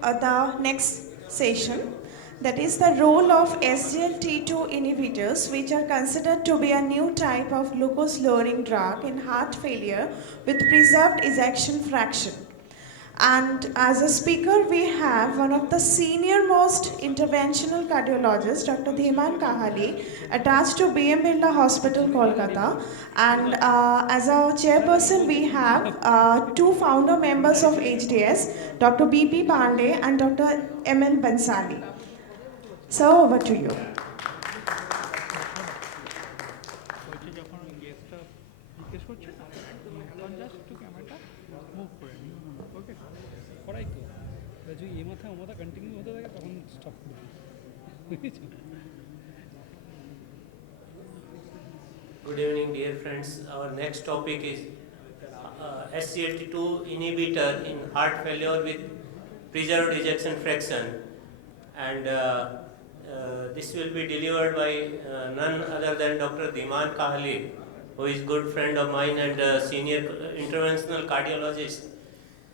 the next session, that is the role of SGLT2 inhibitors, which are considered to be a new type of glucose-lowering drug in heart failure with preserved ejection fraction. And as a speaker, we have one of the senior most interventional cardiologists, Dr. Dhiman Kahali, attached to BM Birla Hospital, Kolkata. And as a chairperson, we have two founder members of HDS, Dr. BP Pandey and Dr. ML Bansali. So over to you. Good evening, dear friends. Our next topic is SGLT2 inhibitor in heart failure with preserved ejection fraction, and this will be delivered by none other than Dr. Dhiman Kahali, who is good friend of mine and senior interventional cardiologist,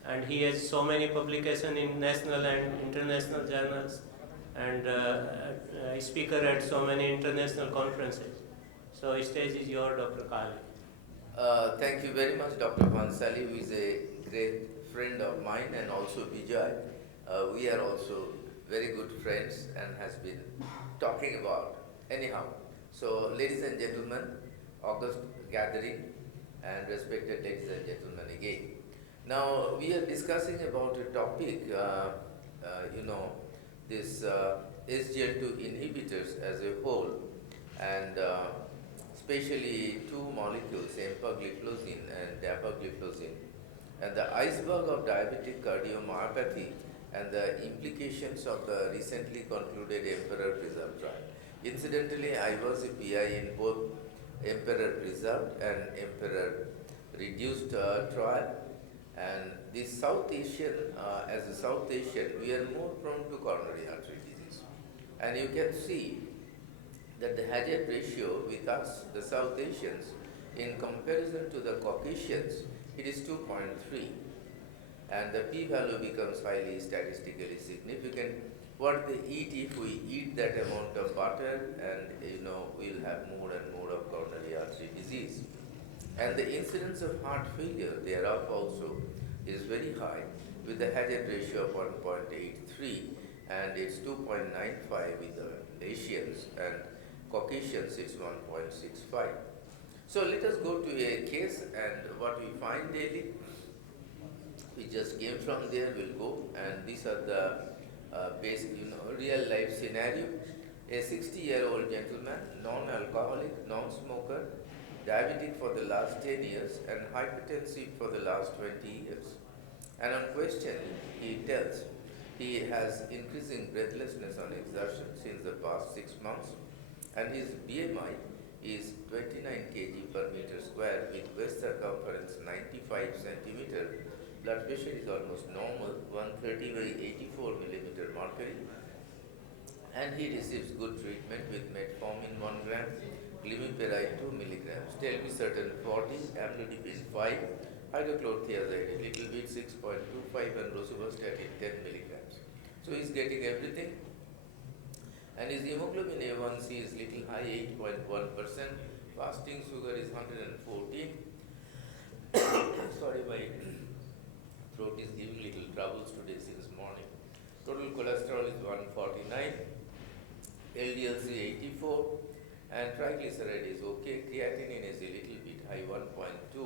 and he has so many publications in national and international journals, and a speaker at so many international conferences. So stage is your, Dr. Kahali. Thank you very much, Dr. Bansali, who is a great friend of mine, and also Vijay. We are also very good friends and has been talking about. Anyhow, so ladies and gentlemen, August gathering and respected ladies and gentlemen again. Now we are discussing about a topic, this SGL2 inhibitors as a whole, and especially two molecules, empagliflozin and dapagliflozin, and the iceberg of diabetic cardiomyopathy and the implications of the recently concluded Emperor Preserved trial. Incidentally, I was a PI in both Emperor Preserved and Emperor Reduced trial. And this South Asian, as a South Asian, we are more prone to coronary artery disease. And you can see that the hazard ratio with us, the South Asians, in comparison to the Caucasians, it is 2.3. And the p-value becomes highly statistically significant. What they eat, if we eat that amount of butter, and we'll have more and more of coronary artery disease. And the incidence of heart failure thereof also is very high, with the hazard ratio of 1.83, and it's 2.95 with the Asians, and Caucasians it's 1.65. So let us go to a case, and what we find daily, we just came from there, we'll go, and these are the basic, real life scenario. A 60-year-old gentleman, non-alcoholic, non-smoker, diabetic for the last 10 years and hypertensive for the last 20 years. And on question, he tells he has increasing breathlessness on exertion since the past 6 months, and his BMI is 29 kg per meter square with waist circumference 95 centimeter. Blood pressure is almost normal, 130 by 84 millimeter mercury, and he receives good treatment with metformin 1 gram, glimepiride 2 milligrams, telmisartan 40, amlodipine 5, hydrochlorothiazide a little bit 6.25, and rosuvastatin 10 milligrams. So he is getting everything, and his hemoglobin A1C is little high, 8.1%. Fasting sugar is 114. Sorry, my throat is giving little troubles today since morning. Total cholesterol is 149, LDL-C 84, and triglyceride is okay. Creatinine is a little bit high, 1.2,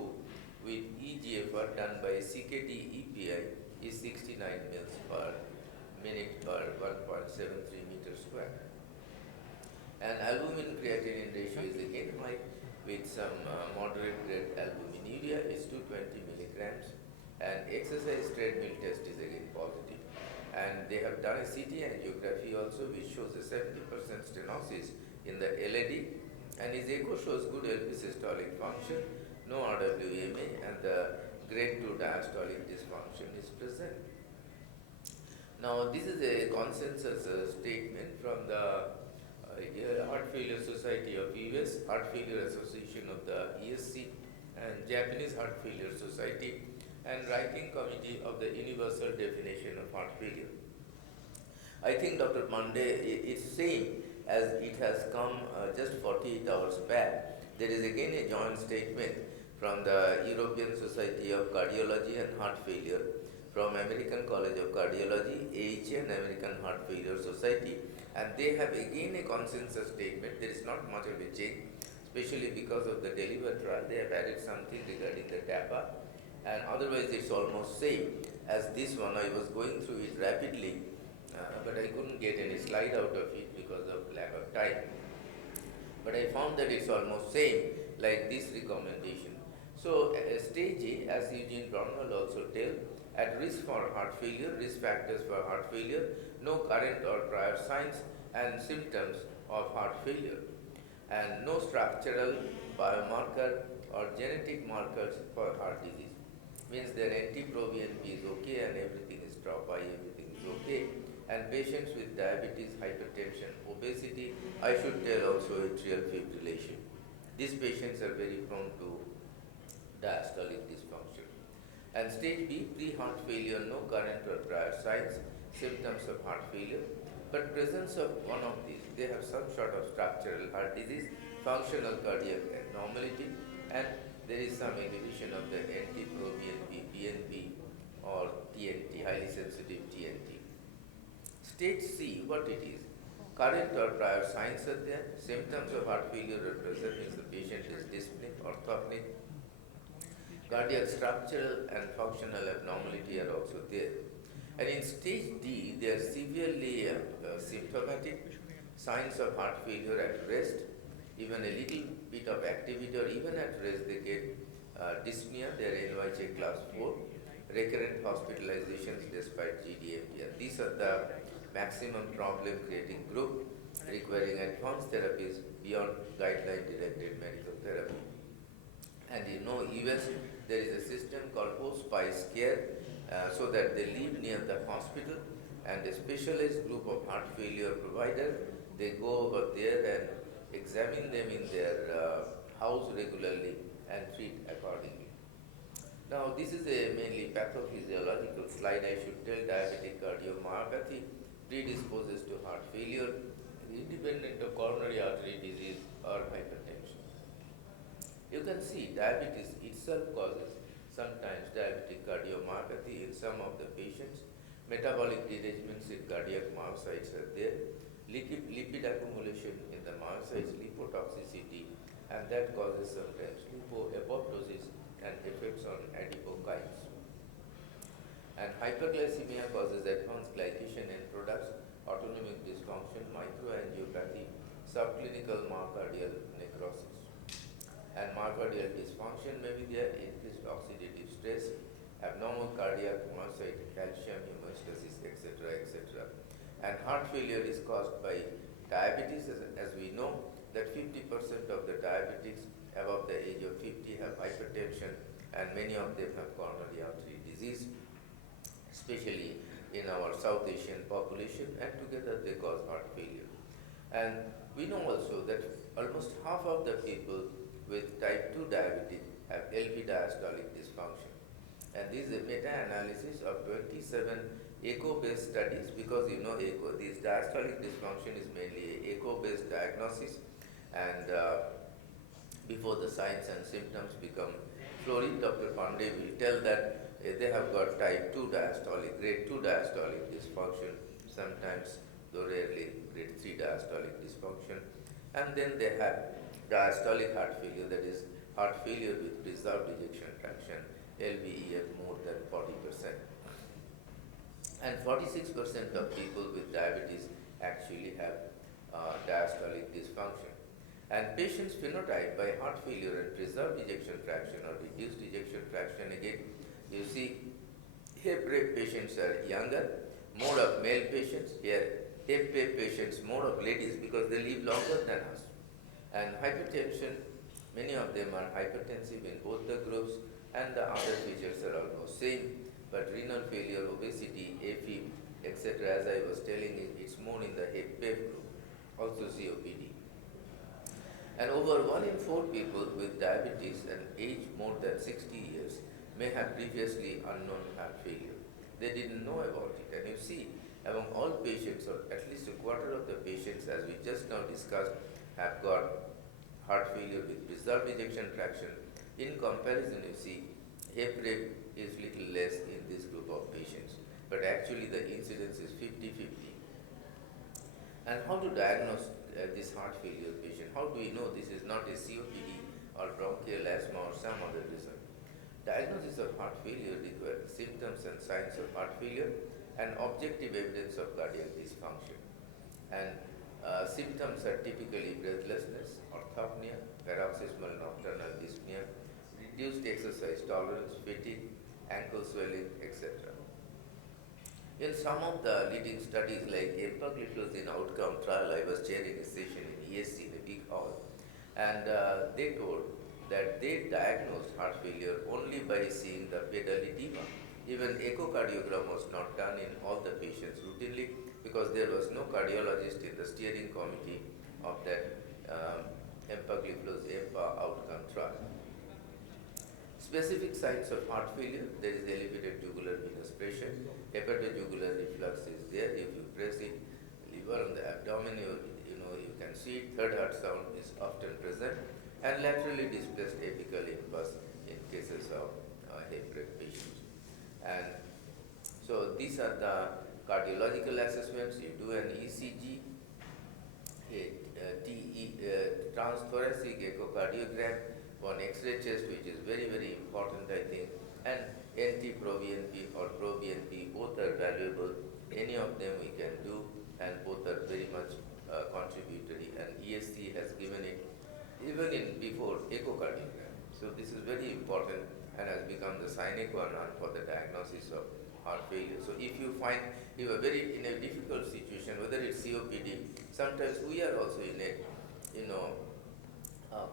with EGFR done by CKD EPI is 69 mils per minute per 1.73 meters square. And albumin creatinine ratio is again high, with some moderate grade albuminuria is 220 milligrams, and exercise treadmill test is again positive. And they have done a CT angiography also, which shows a 70% stenosis in the LAD, and his echo shows good LV systolic function, no RWMA, and the grade 2 diastolic dysfunction is present. Now, this is a consensus statement from the Heart Failure Society of US, Heart Failure Association of the ESC, and Japanese Heart Failure Society, and Writing Committee of the Universal Definition of Heart Failure. I think Dr. Pandey is saying as it has come just 48 hours back. There is again a joint statement from the European Society of Cardiology and Heart Failure, from American College of Cardiology, AHA, and American Heart Failure Society, and they have again a consensus statement. There is not much of a change, especially because of the deliver trial. They have added something regarding the DAPA, and otherwise it's almost same as this one. I was going through it rapidly, but I couldn't get any slide out of it because of lack of time. But I found that it's almost same like this recommendation. So stage A, as Eugene Brownell also tell, at risk for heart failure, risk factors for heart failure, no current or prior signs and symptoms of heart failure, and no structural biomarker or genetic markers for heart disease. Means their NT-proBNP is okay and everything is drop by, everything is okay. And patients with diabetes, hypertension, obesity, I should tell also atrial fibrillation. These patients are very prone to diastolic dysfunction. And stage B, pre-heart failure, no current or prior signs, symptoms of heart failure, but presence of one of these. They have some sort of structural heart disease, functional cardiac abnormality, and there is some inhibition of the NT-proBNP, BNP, or TNT, highly sensitive TNT. Stage C, what it is? Current or prior signs are there. Symptoms of heart failure are present, means the patient is dyspneic, orthopneic. Cardiac structural and functional abnormality are also there. And in stage D, they are severely symptomatic, signs of heart failure at rest, even a little bit of activity or even at rest they get dyspnea, they are NYHA class 4, recurrent hospitalizations despite GDMPR. These are the maximum problem creating group requiring advanced therapies beyond guideline directed medical therapy. And in US there is a system called hospice care, so that they live near the hospital, and a specialist group of heart failure provider, they go over there and examine them in their house regularly and treat accordingly. Now this is a mainly pathophysiological slide. I should tell diabetic cardiomyopathy predisposes to heart failure independent of coronary artery disease or hypertension. You can see diabetes itself causes sometimes diabetic cardiomyopathy in some of the patients. Metabolic derangements in cardiac myocytes are there. Lipid accumulation in the myocytes, lipotoxicity, and that causes sometimes lipoapoptosis and effects on adipokines. And hyperglycemia causes advanced glycation end products, autonomic dysfunction, microangiopathy, subclinical myocardial necrosis. And myocardial dysfunction may be there, increased oxidative stress, abnormal cardiac myocyte, calcium hemostasis, etc., etc. And heart failure is caused by diabetes, as we know that 50% of the diabetics above the age of 50 have hypertension, and many of them have coronary artery disease, especially in our South Asian population, and together they cause heart failure. And we know also that almost half of the people with type 2 diabetes have LV diastolic dysfunction. And this is a meta-analysis of 27 echo-based studies, because you know this diastolic dysfunction is mainly a echo-based diagnosis, and before the signs and symptoms become florid, Dr. Pandey will tell that they have got type 2 diastolic, grade 2 diastolic dysfunction, sometimes, though rarely, grade 3 diastolic dysfunction, and then they have diastolic heart failure, that is heart failure with preserved ejection fraction, LVEF more than 40%. And 46% of people with diabetes actually have diastolic dysfunction. And patients phenotyped by heart failure and preserved ejection fraction or reduced ejection fraction, again, you see HEP patients are younger, more of male patients. Here, HEP patients, more of ladies, because they live longer than us. And hypertension, many of them are hypertensive in both the groups, and the other features are almost same. But renal failure, obesity, AFib, etc., as I was telling, it's more in the HEP group, also COPD. And over 1 in 4 people with diabetes and age more than 60 years may have previously unknown heart failure. They didn't know about it. And you see, among all patients, or at least a quarter of the patients, as we just now discussed, have got heart failure with preserved ejection fraction. In comparison, you see, hip rate is little less in this group of patients, but actually the incidence is 50-50. And how to diagnose this heart failure patient? How do we know this is not a COPD or bronchial asthma or some other reason? Diagnosis of heart failure requires symptoms and signs of heart failure and objective evidence of cardiac dysfunction. And symptoms are typically breathlessness, orthopnea, paroxysmal nocturnal dyspnea, reduced exercise tolerance, fatigue, ankle swelling, etc. In some of the leading studies like empagliflozin outcome trial, I was chairing a session in ESC in a big hall, and they told that they diagnosed heart failure only by seeing the pedal edema. Even echocardiogram was not done in all the patients routinely because there was no cardiologist in the steering committee of that empagliflozin outcome trial. Specific signs of heart failure, there is elevated jugular venous pressure, hepatojugular reflux is there. If you press it, liver on the abdomen, you can see it. Third heart sound is often present, and laterally displaced apical impulse in cases of hip rate patients. And so these are the cardiological assessments. You do an ECG, transthoracic echocardiogram, one X-ray chest, which is very, very important, I think, and NT-proBNP or proBNP, both are valuable. Any of them we can do, and both are very much contributory, and ESC has given it even in before echocardiogram. So this is very important and has become the sine qua non for the diagnosis of heart failure. So if you find you are very in a difficult situation, whether it's COPD, sometimes we are also in a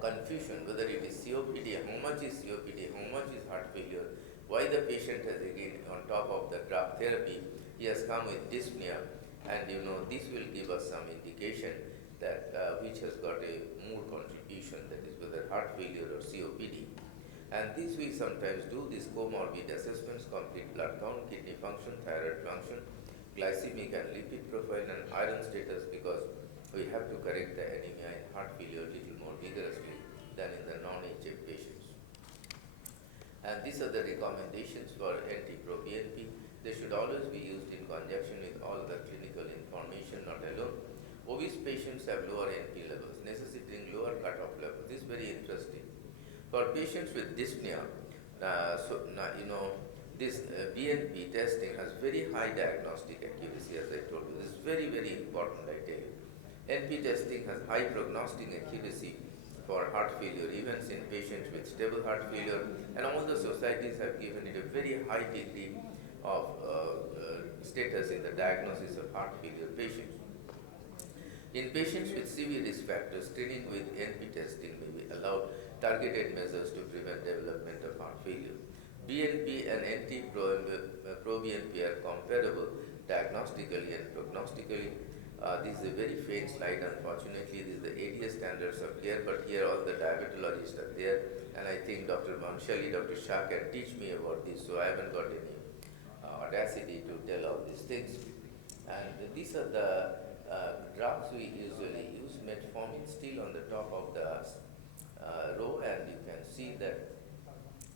confusion whether it is COPD, how much is COPD, how much is heart failure, why the patient has again on top of the drug therapy, he has come with dyspnea, and this will give us some indication that which has got a more contribution, that is whether heart failure or COPD. And this we sometimes do, these comorbid assessments, complete blood count, kidney function, thyroid function, glycemic and lipid profile, and iron status, because we have to correct the anemia in heart failure a little more vigorously than in the non-HF patients. And these are the recommendations for NT-proBNP. They should always be used in conjunction with all the clinical information, not alone. Obese patients have lower NP levels, necessitating lower cutoff levels. This is very interesting. For patients with dyspnea, this BNP testing has very high diagnostic accuracy, as I told you. This is very, very important, I tell you. NP testing has high prognostic accuracy for heart failure, even in patients with stable heart failure, and all the societies have given it a very high degree of status in the diagnosis of heart failure patients. In patients with severe risk factors, screening with NP testing may be allowed targeted measures to prevent development of heart failure. BNP and NT-proBNP are comparable diagnostically and prognostically. This is a very faint slide, unfortunately. This is the ADA standards of care, but here all the diabetologists are there, and I think Dr. Manshali, Dr. Shah can teach me about this, so I haven't got any audacity to tell all these things. And these are the drugs we usually use. Metformin still on the top of the row, and you can see that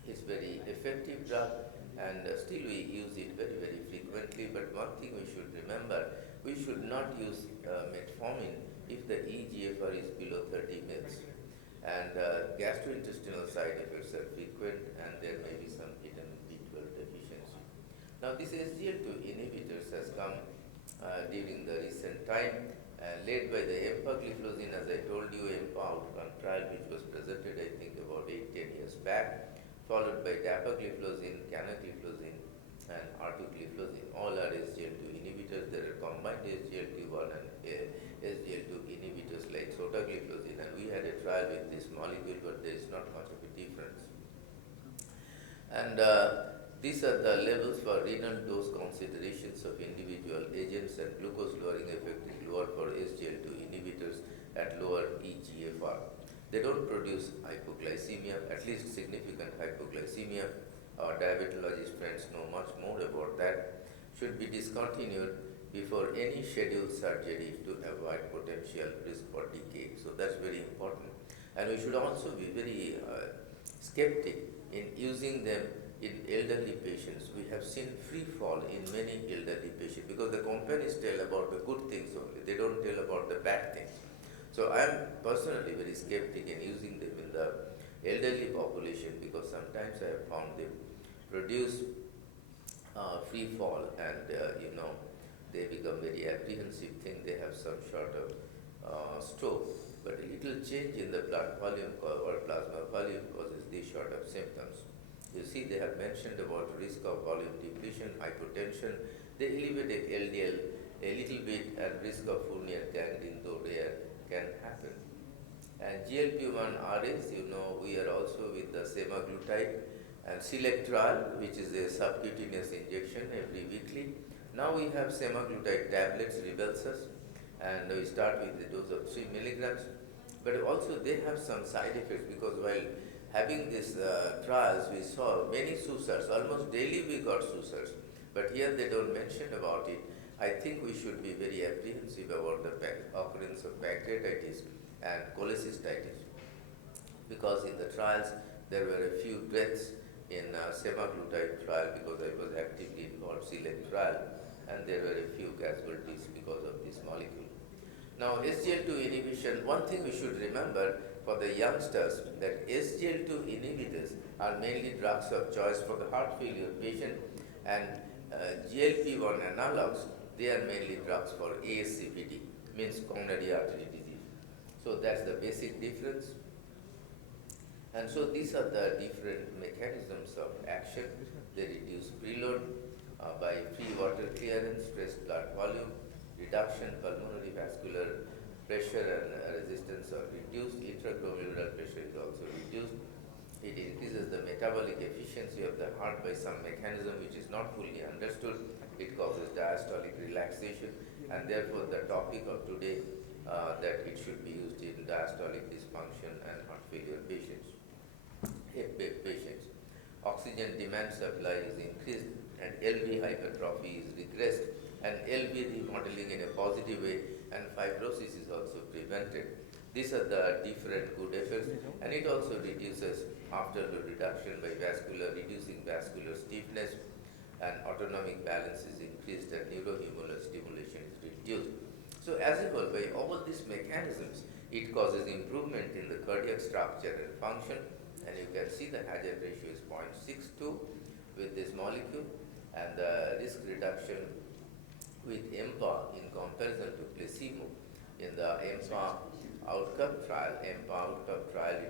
it's very effective drug, and still we use it very, very frequently. But one thing we should remember, we should not use metformin if the eGFR is below 30 mils. And gastrointestinal side effects are frequent, and there may be some vitamin B12 deficiency. Now this SGLT2 inhibitors has come during the recent time, led by the empagliflozin, as I told you, EMPA outcome trial, which was presented I think about 8-10 years back, followed by dapagliflozin, canagliflozin, and artugliflozin. All are SGLT2 inhibitors. There are combined SGLT1 and SGLT2 inhibitors like sotagliflozin, and we had a trial with this molecule, but there is not much of a difference. And these are the levels for renal dose considerations of individual agents, and glucose lowering effect is lower for SGLT2 inhibitors at lower eGFR. They don't produce hypoglycemia, at least significant hypoglycemia. Our diabetologist friends know much more about that. Should be discontinued before any scheduled surgery to avoid potential risk for decay. So that's very important. And we should also be very skeptic in using them in elderly patients. We have seen free fall in many elderly patients because the companies tell about the good things only. They don't tell about the bad things. So I am personally very skeptic in using them in the elderly population because sometimes I have found them produce free fall and they become very apprehensive, think they have some sort of stroke, but a little change in the blood volume or plasma volume causes these sort of symptoms. You see, they have mentioned about risk of volume depletion, hypotension, they elevate LDL a little bit, and risk of Fournier gangrene, though rare, can happen. And GLP-1 RS, we are also with the semaglutide and Selectral, which is a subcutaneous injection every weekly. Now we have semaglutide tablets, Rybelsus, and we start with a dose of 3 milligrams. But also they have some side effects because while having these trials, we saw many suicides. Almost daily we got suicides. But here they don't mention about it. I think we should be very apprehensive about the occurrence of pancreatitis and cholecystitis because in the trials there were a few deaths in semaglutide trial because I was actively involved select trial, and there were a few casualties because of this molecule. Now SGL2 inhibition, one thing we should remember for the youngsters that SGL2 inhibitors are mainly drugs of choice for the heart failure patient, and GLP-1 analogs, they are mainly drugs for ASCVD, means coronary artery disease. So that's the basic difference. And so these are the different mechanisms of action. They reduce preload by free water clearance, stress blood volume, reduction pulmonary vascular pressure and resistance are reduced, intraglommerular pressure is also reduced. It increases the metabolic efficiency of the heart by some mechanism which is not fully understood. It causes diastolic relaxation, and therefore the topic of today that it should be used in diastolic dysfunction and heart failure patients. HFpEF patients. Oxygen demand supply is increased and LV hypertrophy is regressed and LV remodeling in a positive way, and fibrosis is also prevented. These are the different good effects, and it also reduces afterload reduction by reducing vascular stiffness, and autonomic balance is increased and neurohumular stimulation is reduced. So as a whole, by all these mechanisms, it causes improvement in the cardiac structure and function, and you can see the hazard ratio is 0.62 with this molecule, and the risk reduction with EMPA in comparison to placebo. In the EMPA outcome trial, it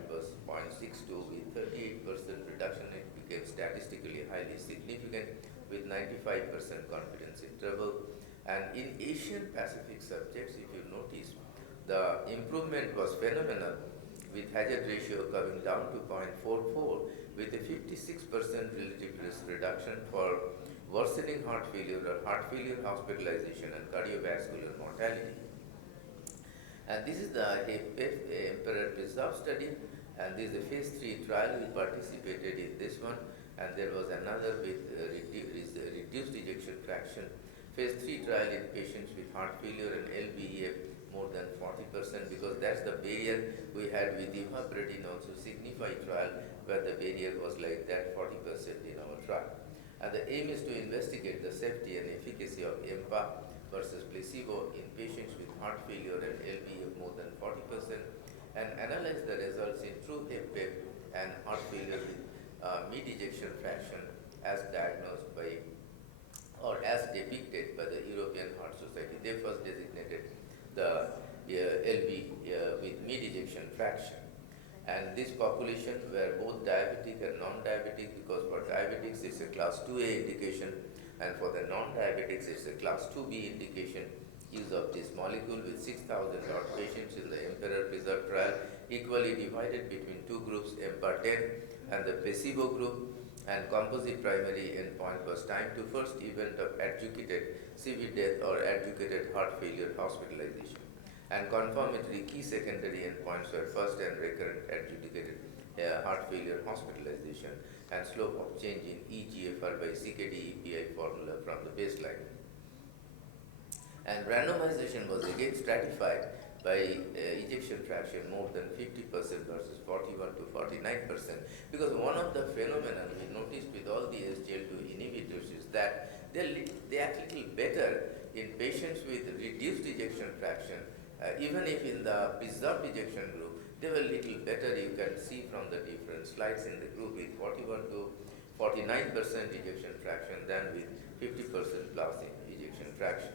was 0.62 with 38% reduction. It became statistically highly significant with 95% confidence interval. And in Asian Pacific subjects, if you notice, the improvement was phenomenal with hazard ratio coming down to 0.44 with a 56% relative risk reduction for worsening heart failure or heart failure hospitalization and cardiovascular mortality. And this is the HFpEF Emperor Preserve study, and this is a phase 3 trial. We participated in this one, and there was another with reduced ejection fraction. Phase 3 trial in patients with heart failure and LVEF more than 40%, because that's the barrier we had with imabratin also Signify trial, where the barrier was like that 40% in our trial. And the aim is to investigate the safety and efficacy of EMPA versus placebo in patients with heart failure and LVEF more than 40%, and analyze the results in true HFpEF and heart failure with mid ejection fraction as diagnosed by or as depicted by the European Heart Society. They first designated the LV with mid ejection fraction. And this population were both diabetic and non-diabetic, because for diabetics it's a class 2A indication, and for the non-diabetics it's a class 2B indication. Use of this molecule with 6,000 odd patients in the Emperor Preserve trial, equally divided between two groups, EMPA-10 and the placebo group, and composite primary endpoint was time to first event of adjudicated CV death or adjudicated heart failure hospitalization. And confirmatory key secondary endpoints were first and recurrent adjudicated heart failure hospitalization and slope of change in eGFR by CKD EPI formula from the baseline. And randomization was again stratified by ejection fraction more than 50% versus 41 to 49%, because one of the phenomena we noticed with all the SGL2 inhibitors is that they act little better in patients with reduced ejection fraction, even if in the preserved ejection group they were little better. You can see from the different slides in the group with 41 to 49% ejection fraction than with 50% plus in ejection fraction.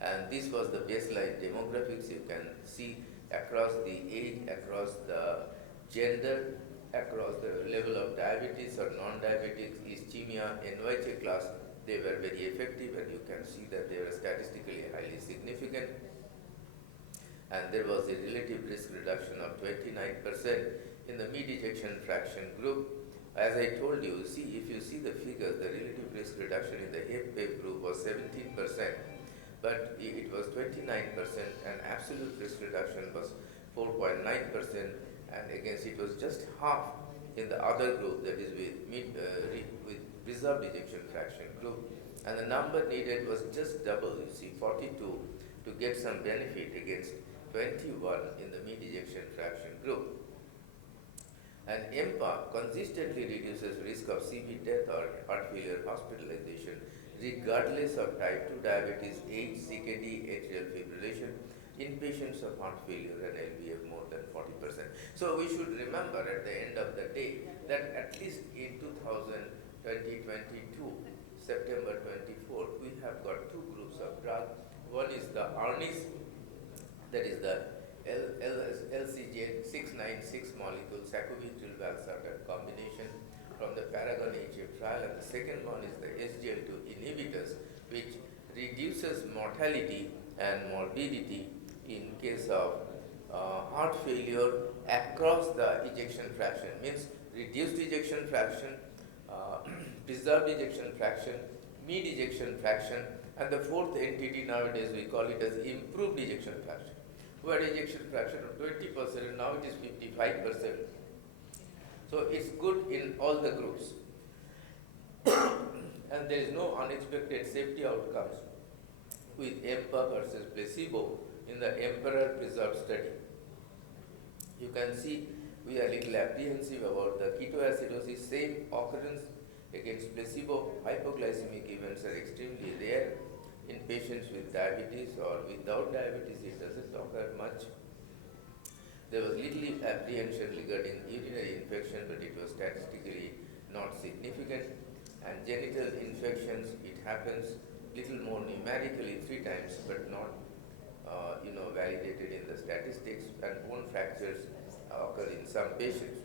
And this was the baseline demographics. You can see across the age, across the gender, across the level of diabetes or non-diabetic, ischemia, NYHA class, they were very effective, and you can see that they were statistically highly significant. And there was a relative risk reduction of 29% in the mid ejection fraction group. As I told you, see, if you see the figures, the relative risk reduction in the HEP group was 17%, but it was 29%, and absolute risk reduction was 4.9%, and against it was just half in the other group, that is with reserved ejection fraction group. And the number needed was just double, you see, 42 to get some benefit against 21 in the mid ejection fraction group. And EMPA consistently reduces risk of CV death or heart failure hospitalization regardless of type 2 diabetes, age, CKD, atrial fibrillation in patients of heart failure and LVF more than 40%. So we should remember at the end of the day that at least in 2022, September 24, we have got two groups of drugs. One is the ARNIS, that is the LCJ696 molecule, sacubitril valsartan combination from the Paragon HF trial, and the second one is the SGL2 inhibitors, which reduces mortality and morbidity in case of heart failure across the ejection fraction, means reduced ejection fraction, preserved ejection fraction, mid ejection fraction, and the fourth entity nowadays we call it as improved ejection fraction. We had ejection fraction of 20% and now it is 55%. So it's good in all the groups. And there is no unexpected safety outcomes with EMPA versus placebo in the Emperor preserved study. You can see we are little apprehensive about the ketoacidosis, same occurrence against placebo. Hypoglycemic events are extremely rare in patients with diabetes, or without diabetes it doesn't occur much. There was little apprehension regarding urinary infection, but it was statistically not significant. And genital infections, it happens little more numerically 3 times, but not validated in the statistics, and bone fractures occur in some patients.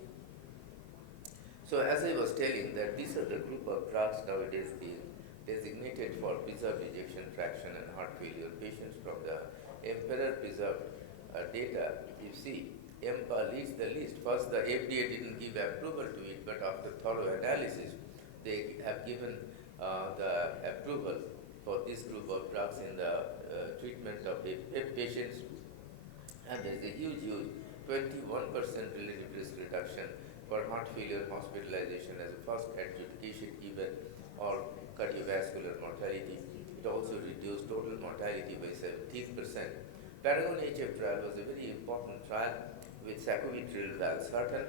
So as I was telling, that these are the group of drugs nowadays being designated for preserved ejection fraction and heart failure patients from the Emperor preserved data. You see, EMPA leads the list. First, the FDA didn't give approval to it, but after thorough analysis, they have given the approval for this group of drugs in the treatment of patients. And there is a huge 21% relative risk reduction for heart failure hospitalization as a first adjudication event, or cardiovascular mortality. It also reduced total mortality by 17%. Paragon HF trial was a very important trial with sacubitril valsartan,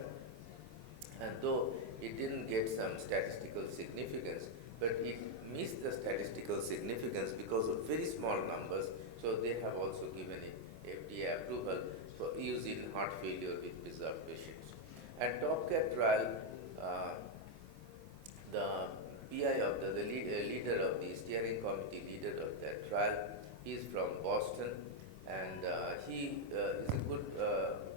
and though it didn't get some statistical significance, but it missed the statistical significance because of very small numbers, so they have also given it FDA approval for use in heart failure with preserved patients. And TopCat trial, the PI of the leader of the steering committee, leader of that trial, he is from Boston, and he is a good,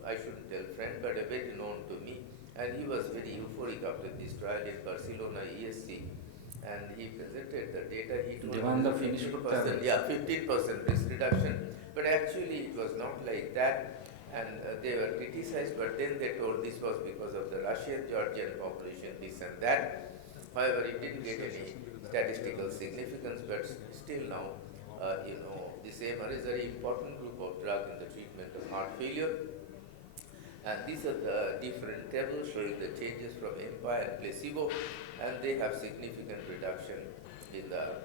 I shouldn't tell friend, but a very known to me, and he was very euphoric after this trial in Barcelona ESC, and he presented the data. He told Dhiman, the Finnish 15%, yeah, 15% risk reduction, but actually it was not like that, and they were criticized, but then they told this was because of the Russian Georgian population, this and that. However, it didn't get any statistical significance, but still now, this AMR is a very important group of drug in the treatment of heart failure. And these are the different tables showing the changes from EMPA and placebo, and they have significant reduction in the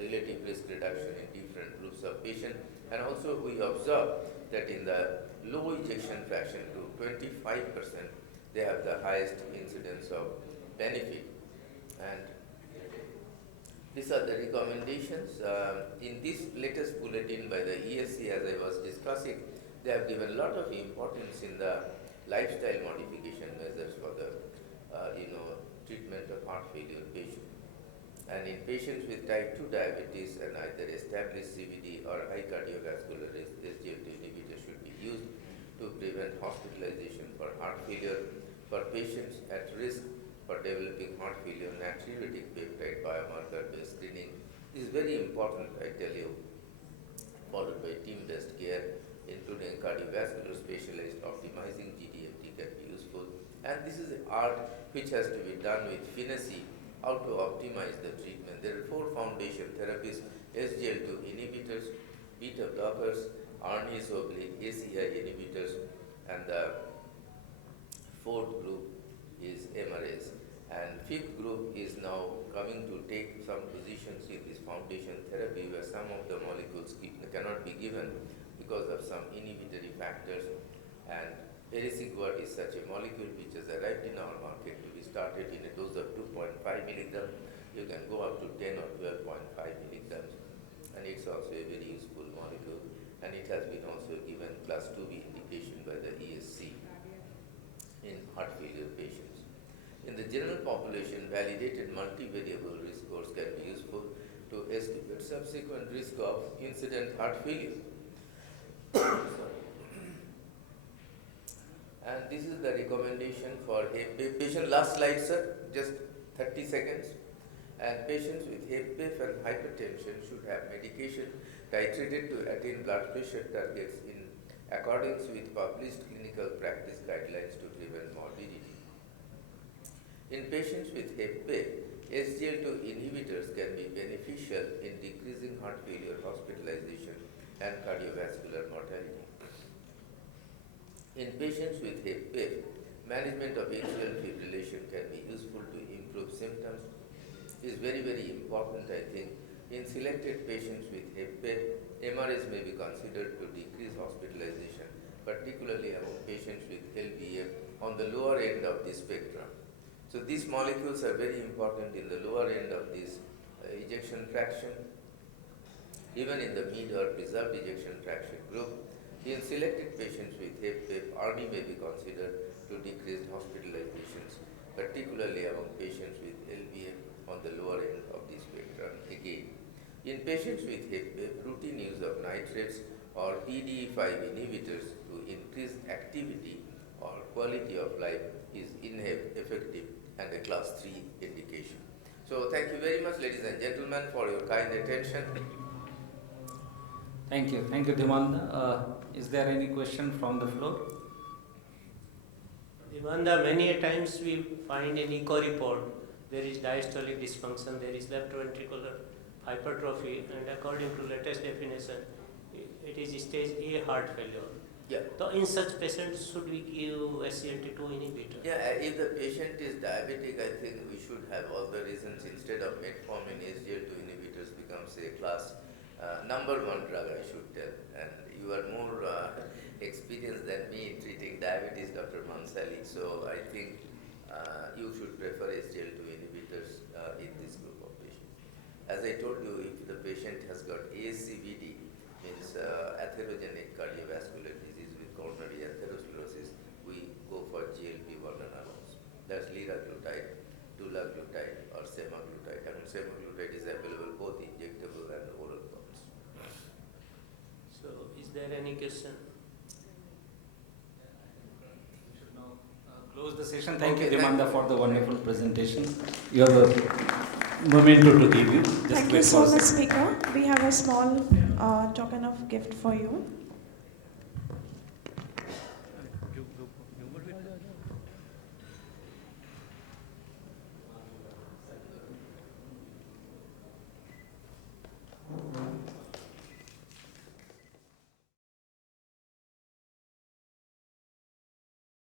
relative risk reduction in different groups of patients. And also we observe that in the low ejection fraction group, 25%, they have the highest incidence of benefit. And these are the recommendations. In this latest bulletin by the ESC, as I was discussing, they have given a lot of importance in the lifestyle modification measures for the treatment of heart failure patients. And in patients with type 2 diabetes and either established CVD or high cardiovascular risk, SGLT inhibitor should be used to prevent hospitalization for heart failure. For patients at risk for developing heart failure, natriuretic peptide biomarker-based screening is very important, I tell you, followed by team-based care, including cardiovascular specialist. Optimizing GDMT can be useful. And this is an art which has to be done with finesse, how to optimize the treatment. There are 4 foundation therapies: SGL2 inhibitors, beta blockers, RNase/ACI inhibitors, and the 4th group is MRAs. And 5th group is now coming to take some positions in this foundation therapy where some of the molecules cannot be given because of some inhibitory factors. And Vericiguat is such a molecule which has arrived in our market to be started in a dose of 2.5 milligrams. You can go up to 10 or 12.5 milligrams. And it's also a very useful molecule. And it has been also given class 2B indication by the ESC in heart failure patients. In the general population, validated multivariable risk scores can be useful to estimate subsequent risk of incident heart failure. And this is the recommendation for patient. Last slide, sir, just 30 seconds. And patients with HFpEF and hypertension should have medication titrated to attain blood pressure targets in accordance with published clinical practice guidelines to prevent morbidity. In patients with HFpEF, SGL2 inhibitors can be beneficial in decreasing heart failure hospitalization and cardiovascular mortality. In patients with HFpEF, management of atrial fibrillation can be useful to improve symptoms. It is very, very important, I think. In selected patients with HFpEF, MRAs may be considered to decrease hospitalization, particularly among patients with LVF on the lower end of the spectrum. So these molecules are very important in the lower end of this ejection fraction. Even in the mid or preserved ejection fraction group, in selected patients with HFpEF, RD may be considered to decrease hospitalizations, particularly among patients with LVF on the lower end of the spectrum again. In patients with HFpEF, routine use of nitrates or PDE5 inhibitors to increase activity or quality of life is effective and a class 3 indication. So thank you very much, ladies and gentlemen, for your kind attention. Thank you, Dhiman. Is there any question from the floor? Dhimanda, many a times we find in echo report there is diastolic dysfunction, there is left ventricular hypertrophy, and according to latest definition, it is stage A heart failure. Yeah. So in such patients, should we give SGLT2 inhibitor? Yeah, if the patient is diabetic, I think we should have all the reasons. Instead of metformin, SGLT2 inhibitors becomes a class number 1 drug, I should tell. And you are more experienced than me in treating diabetes, Dr. Mansali. So I think you should prefer SGLT2 inhibitors in this group of patients. As I told you, if the patient has got ASCVD, means atherogenic cardiovascular disease with coronary atherosclerosis, we go for GLP-1 analogs. That's liraglutide, dulaglutide, or semaglutide. And semaglutide is available both injectable and oral forms. So is there any question? We should now close the session. Thank you, Okay, Dhimanda, for the wonderful presentation. You have a memento to give you. Just Thank wait you so for a much, second. Speaker. We have a small token of gift for you.